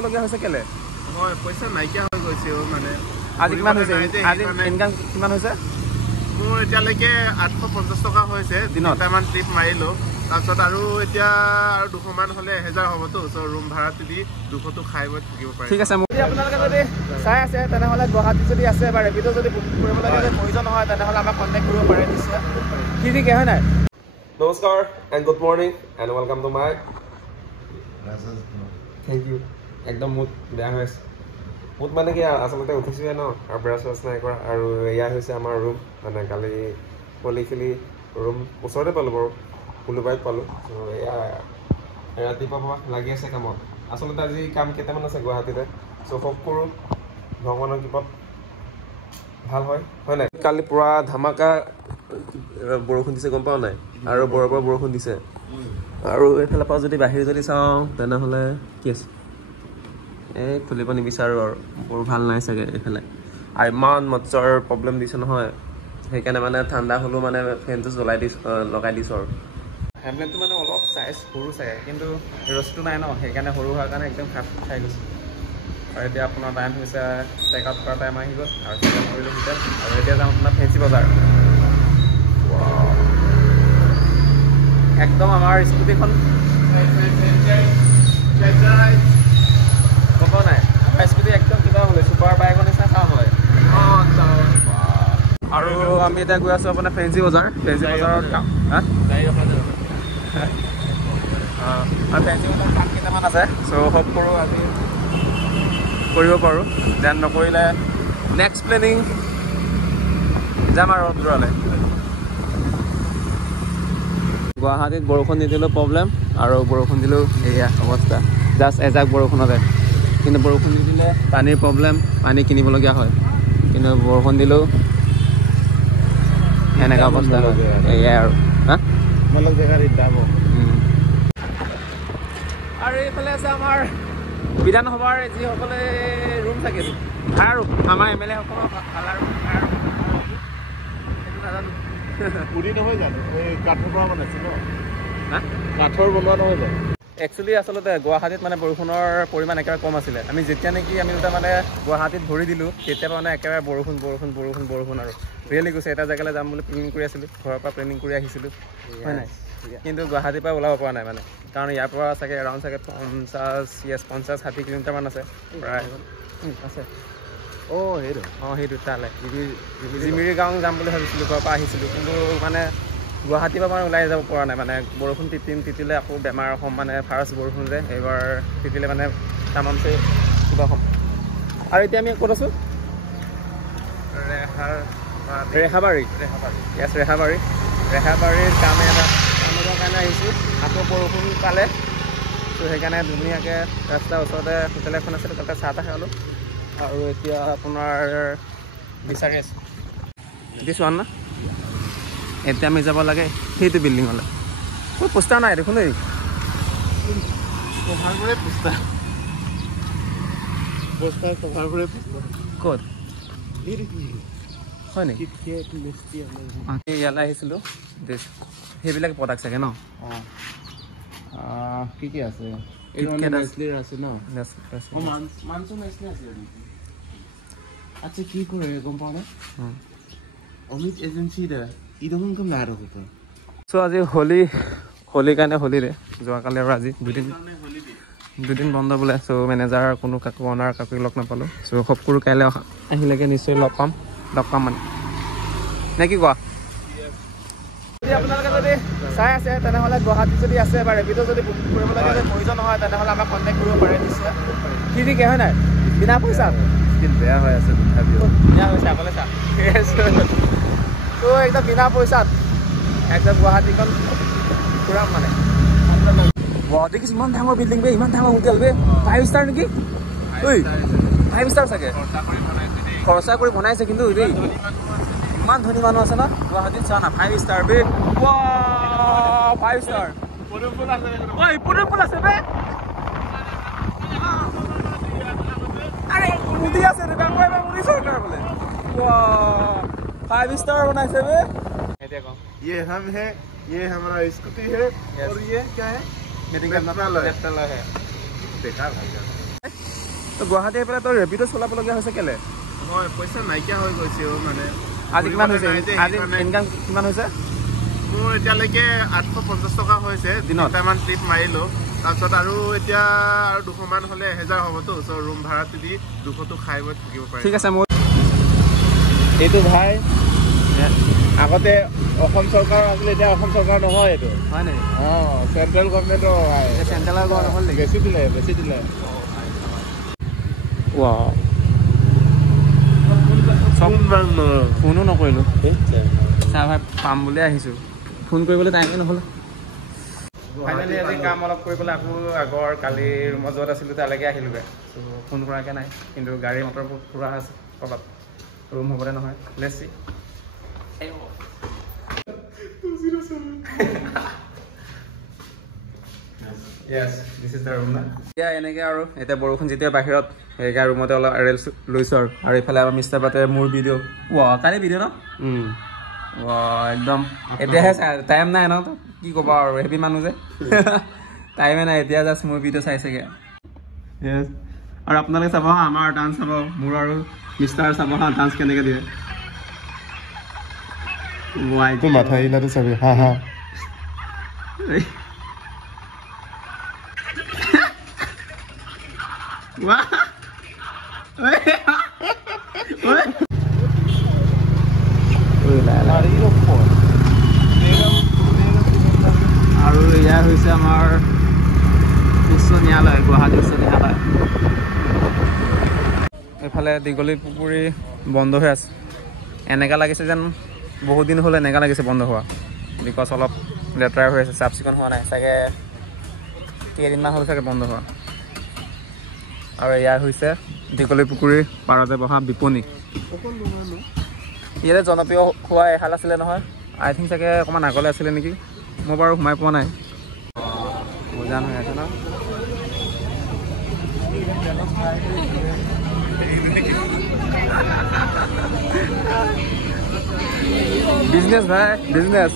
লগিয়া হৈছে কেলে হয় পইচা নাইকিয়া হৈ গৈছে মানে আজি কিমান হৈছে আজি ইনকাম কিমান হৈছে মোৰ এতিয়ালৈকে 850 টকা হৈছে দিনটামান ট্ৰিপ মাৰিলো তাৰপিছত আৰু এতিয়া আৰু 200 মান হলে 1000 হ'বতো সো ৰুম ভাড়া দি 200 টো খাই বৈ থাকিব পাৰি ঠিক আছে যদি আপোনালোকে যদি চাই আছে তেনেহলে গুৱাহাটী যদি আছে বা ৰেপিডো যদি বুক কৰিব লাগে প্ৰয়োজন হয় তেনেহলে আমাক কন্টাক্ট কৰিব পাৰে নিশ্চয় ঠিক হয় নাই নমস্কাৰ and good morning and welcome to my thank you একদম মুড বেয়া হৈ আছে মুড মানে কি আচলতে উঠিছোৱে ন আৰু ব্ৰাছ নাই কৰা আৰু এয়া হৈছে আমাৰ ৰুম মানে কালি পলি খেলি ৰুম ওচৰতে পালোঁ বাৰু ফুলুবাৰীত পালোঁ চ' এয়া ৰাতিপুৱাৰ পৰা লাগি আছে কামত আচলতে আজি কাম কেইটামান আছে গুৱাহাটীতে চ' হোপ কৰোঁ ভগৱানৰ কৃপাত ভাল হয় নাই কালি পুৰা ধামাকা বৰষুণ দিছে গম পাওঁ নাই আৰু বৰফৰ বৰষুণ দিছে আৰু এইফালৰ পৰা যদি বাহিৰ যদি চাওঁ তেনেহ'লে কি আছে এই তুলিব নিবিচাৰোঁ আৰু বৰ ভাল নাই চাগে এইফালে আৰু ইমান মচ্ছৰ প্ৰব্লেম দিছে নহয় সেইকাৰণে মানে ঠাণ্ডা হ'লেও মানে ফেনটো লগাই দিছোঁ আৰু হেমলেটটো মানে অলপ চাইজ সৰু চাগে কিন্তু ৰছটো নাই ন সেইকাৰণে সৰু হোৱাৰ কাৰণে একদম খাই গৈছোঁ আৰু এতিয়া আপোনাৰ টাইম হৈছে চেক আউট কৰা টাইম আহি গ'ল আৰু চেক আউট কৰিলোঁ ভিতৰত আৰু এতিয়া যাম আপোনাৰ ফেঞ্চি বজাৰ একদম আমাৰ স্কুটিখন গম নাই আমাৰ স্কুটি একদম কিবা হ'লে ছুপাৰ বাইকৰ নিচিনা কাম হয় আৰু আমি এতিয়া গৈ আছোঁ আপোনাৰ ফেঞ্চি বজাৰত কাম আৰু ফেঞ্চি বজাৰত কাম কেইটামান আছে চ' হোপ কৰোঁ আজি কৰিব পাৰোঁ দেন নকৰিলে নেক্সট প্লেনিং যাম আৰু দূৰলৈ গুৱাহাটীত বৰষুণ নিদিলেও প্ৰব্লেম আৰু বৰষুণ দিলেও এয়া অৱস্থা জাষ্ট এজাক বৰষুণতে কিন্তু বৰষুণ নিদিলে পানীৰ প্ৰব্লেম পানী কিনিবলগীয়া হয় কিন্তু বৰষুণ দিলেও এনেকুৱা অৱস্থা হয় এয়াই আৰু আৰু এইফালে আছে আমাৰ বিধানসভাৰ যিসকলে ৰুম থাকিল ভাড়া ৰুম আমাৰ এম এল এ সকলৰ ভাড়া ৰুম সেইটো নাজানো পুৰি নহয় জানো এই কাঠৰ পৰা বনাইছে ন কাঠৰ বনোৱা নহয় জানো একচুৱেলি আচলতে গুৱাহাটীত মানে বৰষুণৰ পৰিমাণ একেবাৰে কম আছিলে আমি যেতিয়া নেকি আমি দুটা মানে গুৱাহাটীত ভৰি দিলোঁ তেতিয়া মানে একেবাৰে বৰষুণ আৰু ৰিয়েলি গৈছে এটা জেগালৈ যাম বুলি প্লেনিং কৰি আছিলোঁ ঘৰৰ পৰা প্লেনিং কৰি আহিছিলোঁ হয় নাই কিন্তু গুৱাহাটীৰ পৰা ওলাব পৰা নাই মানে কাৰণ ইয়াৰ পৰা চাগে এৰাউণ্ড চাগে 50-60 কিলোমিটাৰমান আছে প্ৰায় আছে সেইটো তালৈ জিমিৰি গাঁও যাম বুলি ভাবিছিলোঁ ঘৰৰ পৰা আহিছিলোঁ কিন্তু মানে গুৱাহাটীৰ পৰা মানে ওলাই যাব পৰা নাই মানে বৰষুণ তিতিলে আকৌ বেমাৰ হ'ম মানে ফাৰ্ষ্ট বৰষুণ যে এইবাৰ তিতিলে মানে তামামছে কিবা হ'ম আৰু এতিয়া আমি ক'ত আছোঁ ৰেহাবাৰীৰ কামৰ কাৰণে আহিছোঁ আকৌ বৰষুণ পালে ত' সেইকাৰণে ধুনীয়াকৈ ৰাস্তাৰ ওচৰতে হোটেল এখন আছিলে তাতে চাহ তাহ খালোঁ আৰু এতিয়া আপোনাৰ বিচাৰি আছোঁ এতিয়া চোৱা না এতিয়া আমি যাব লাগে সেইটো বিল্ডিঙলৈ ক'ত পোষ্টাৰ নাই দেখোন দেই ক'ত হয় নেকি ইয়ালৈ আহিছিলোঁ সেইবিলাক প্ৰডাক্ট চাগে ন কি আছে আছে ন আচ্ছা কি কৰে গম পাওঁ না অমিত এজেঞ্চি ইদম নাই ৰখো চ' আজি হোলীৰ কাৰণে হোলীৰে যোৱাকালি আৰু আজি দুদিন বন্ধ বোলে চ' মেনেজাৰ কোনো কাকো অনাৰ কাকো লগ নাপালোঁ চ' হোপ কৰোঁ কাইলৈ আহিলেকে নিশ্চয় লগ পাম মানে নে কি কোৱা যদি আপোনালোকে যদি চাই আছে তেনেহ'লে গুৱাহাটীত যদি আছে বা ৰেপিডো যদি বুক কৰিব লাগে প্ৰয়োজন হয় তেনেহ'লে আমাক কণ্টেক্ট কৰিব পাৰে নিশ্চয় ঠিক হয় নাই বিনা পইচাত বেয়া হৈ আছে তথাপিও ধুনীয়া হৈছে আগলৈ চা ত' একদম বিনা পইচাত একদম গুৱাহাটীখন ফুৰাম মানে দেখিছোঁ ইমান ডাঙৰ বিল্ডিং বে ইমান ডাঙৰ হোটেল বে 5 ষ্টাৰ নেকি ঐ 5 ষ্টাৰ চাগে খৰচা কৰি বনাইছে কিন্তু দেই ইমান ধনী মানুহ আছে ন গুৱাহাটীত চোৱা না 5 ষ্টাৰ বে 5 ষ্টাৰ পুৰুপুল আছে বে আৰে মুদি আছে ৰে মুদি চৰকাৰ বোলে 5 स्टार बनाए बे ये हम है ये हमारा स्कूटी है और ये क्या है मेडिकल है देखा भाई তো গুৱাহাটী আহি পেলাই তই ৰেপিডো চলাবলগীয়া হৈছে কেলে? হয় পইচা নাইকিয়া হৈ গৈছে মানে। আজি কিমান হৈছে? আজি ইনকাম কিমান হৈছে? মোৰ এতিয়ালৈকে 850 টকা হৈছে। দিনটামান ট্ৰিপ মাৰিলোঁ। তাৰপিছত আৰু এতিয়া আৰু 200 মান হ'লে 1000 হ'বতো। চ' ৰুম ভাড়াটো দি 200টো খাই বৈ থাকিব পাৰিম। ঠিক আছে। মোৰ এইটো ভাই আগতে অসম চৰকাৰ আছিলে, এতিয়া অসম চৰকাৰ নহয় এইটো, হয় নেকি? চেণ্ট্ৰেল গভৰ্ণমেণ্টৰ হয়। চেণ্ট্ৰেলৰ গভৰ্ণমেণ্ট নেকি? বেছি দিলে। ফোনো নকৰিলোঁ। চাহ ভাই পাম বুলি আহিছোঁ, ফোন কৰিবলৈ টাইমেই নহ'লে। ফাইনেলি আজি কাম অলপ কৰিবলৈ আকৌ আগৰ কালি ৰুমত য'ত আছিলোঁ তালৈকে আহিলোঁগৈ। ত' ফোন কৰাকৈ নাই, কিন্তু গাড়ী মটৰবোৰ ফুৰা আছে অলপ। ৰুম হ'বনে নহয়, let's C. Yes, this is the room. এতিয়া এনেকৈ আৰু এতিয়া বৰষুণ যেতিয়া বাহিৰত সেইকাৰণে ৰুমতে অলপ ৰেষ্ট লৈছোঁ আৰু এইফালে আমাৰ মিষ্টাৰ পাতে মোৰ ভিডিঅ'। কালি ভিডিঅ' ন? একদম এতিয়াহে চাই, টাইম নাই ন? কি ক'বা আৰু হেভি মানুহ যে টাইমে নাই, এতিয়া জাষ্ট মোৰ ভিডিঅ' চাইছেগৈ। য়েছ, আৰু আপোনালোকে চাব হা, আমাৰ ডান্স চাব, মোৰ আৰু মিষ্টাৰ চাব হা ডান্স কেনেকৈ দিয়ে। মাথা আহিলাটো চাবি হা হা। আৰু এয়া হৈছে আমাৰ উচ্চ ন্যায়ালয়, গুৱাহাটী উচ্চ ন্যায়ালয়। এইফালে দীঘলী পুখুৰী বন্ধ হৈ আছে। এনেকুৱা লাগিছে যেন বহুত দিন হ'ল এনেকুৱা লাগিছে বন্ধ হোৱা, বিকজ অলপ লেতেৰা হৈ আছে, চাফ চিকুণ হোৱা নাই চাগে, কেইদিনমান হ'ল চাগে বন্ধ হোৱা। আৰু এয়া হৈছে দীঘলী পুখুৰীৰ পাৰতে বহা বিপণী। ইয়াতে জনপ্ৰিয় খোৱা এহাল আছিলে নহয়, আই থিংক চাগে অকণমান আগলৈ আছিলে নেকি, মই বাৰু সোমাই পোৱা নাই। উজান হৈ আছে ন? বিজনেছ ভাই, বিজনেছ।